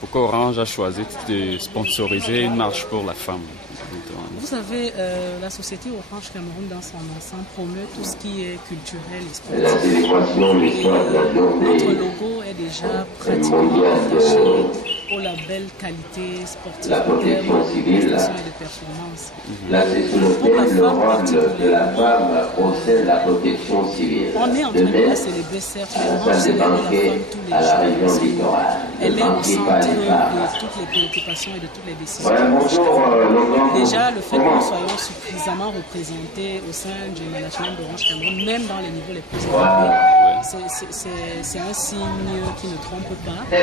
pourquoi Orange a choisi de sponsoriser une marche pour la femme? Vous savez, la société Orange Cameroun dans son ensemble promeut tout ce qui est culturel et sportif. Notre logo est déjà pratiquement attaché au label qualité sportive en termes de prestation et de performance. Pour la femme particulièrement, on est en train de la célébrer, certes, mais Orange célèbre la femme tous les jours. Elle est au centre de toutes les préoccupations et de toutes les décisions. Déjà, le fait que nous soyons suffisamment représentés au sein du management d'Orange Cameroun, même dans les niveaux les plus élevés, c'est un signe qui ne trompe pas. Et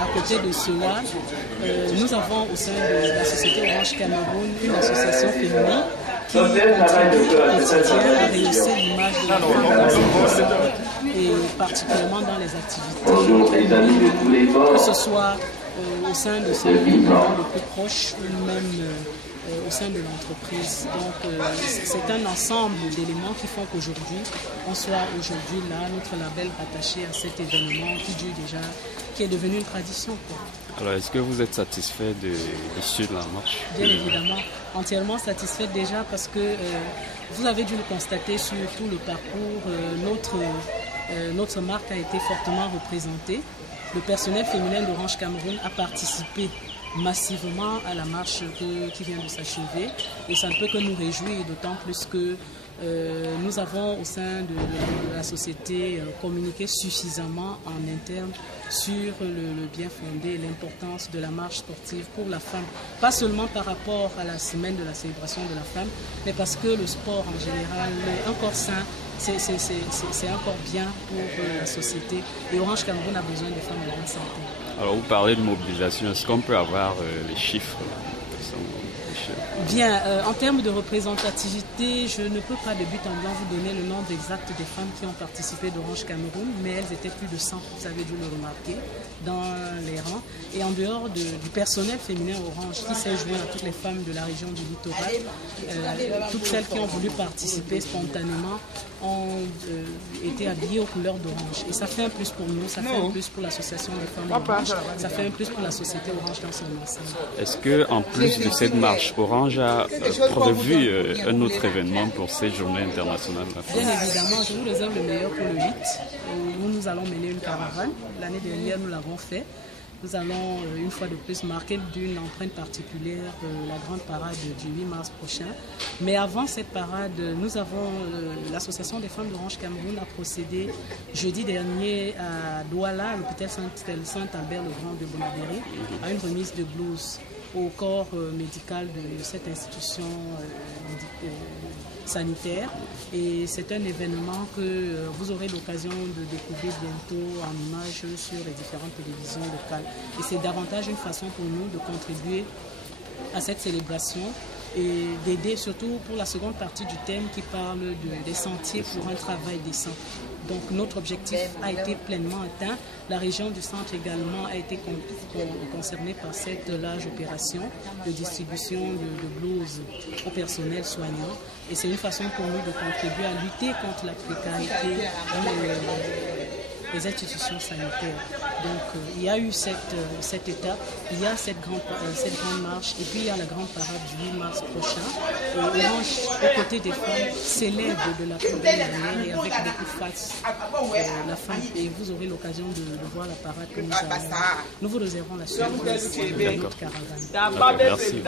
à côté de cela, nous avons au sein de la société Orange Cameroun une association féminine qui contribue au quotidien à rehausser l'image de la femme dans cette société, et particulièrement dans les activités, que ce soit au sein de son environnement le plus proche ou même au sein de l'entreprise. Donc c'est un ensemble d'éléments qui font qu'aujourd'hui, on soit aujourd'hui là, notre label rattaché à cet événement qui dure déjà, qui est devenu une tradition, quoi. Alors, est-ce que vous êtes satisfait de l'issue de la marche? Bien évidemment, entièrement satisfaite déjà parce que vous avez dû le constater sur tout le parcours, notre marque a été fortement représentée. Le personnel féminin d'Orange Cameroun a participé massivement à la marche qui vient de s'achever et ça ne peut que nous réjouir, d'autant plus que nous avons au sein de la société communiqué suffisamment en interne sur le bien fondé et l'importance de la marche sportive pour la femme. Pas seulement par rapport à la semaine de la célébration de la femme, mais parce que le sport en général, un corps sain, c'est encore bien pour la société. Et Orange Cameroun a besoin des femmes en bonne santé. Alors, vous parlez de mobilisation, est-ce qu'on peut avoir les chiffres? Bien, en termes de représentativité, je ne peux pas de but en blanc vous donner le nombre exact des femmes qui ont participé d'Orange Cameroun, mais elles étaient plus de 100, vous avez dû le remarquer, dans les rangs. Et en dehors du personnel féminin Orange qui s'est joint à toutes les femmes de la région du littoral, toutes celles qui ont voulu participer spontanément ont été habillées aux couleurs d'Orange. Et ça fait un plus pour nous, ça fait un plus pour l'association des femmes d'Orange, ça fait un plus pour la société Orange dans son ensemble. Est-ce qu'en plus de cette marche, Orange a prévu un autre événement pour cette journée internationale de la femme? Bien évidemment, je vous réserve le meilleur pour le 8, où nous allons mener une caravane. L'année dernière, nous l'avons fait. Nous allons une fois de plus marquer d'une empreinte particulière la grande parade du 8 mars prochain. Mais avant cette parade, nous avons l'association des femmes d'Orange Cameroun a procédé jeudi dernier à Douala, à l'hôpital Saint-Albert-le-Grand de Bonadéry, à une remise de blouse au corps médical de cette institution sanitaire. Et c'est un événement que vous aurez l'occasion de découvrir bientôt en images sur les différentes télévisions locales. Et c'est davantage une façon pour nous de contribuer à cette célébration et d'aider surtout pour la seconde partie du thème qui parle des sentiers pour un travail décent. Donc notre objectif a été pleinement atteint. La région du centre également a été concernée par cette large opération de distribution de blouses au personnel soignant. Et c'est une façon pour nous de contribuer à lutter contre la précarité dans les institutions sanitaires. Donc il y a eu cette étape, il y a cette grande marche et puis il y a la grande parade du 8 mars prochain. Et Orange, aux côtés des femmes, célèbre de la plus belle manière et avec beaucoup de face la femme. Et vous aurez l'occasion de voir la parade que nous avons. Nous vous réservons la suite de notre caravane. Merci.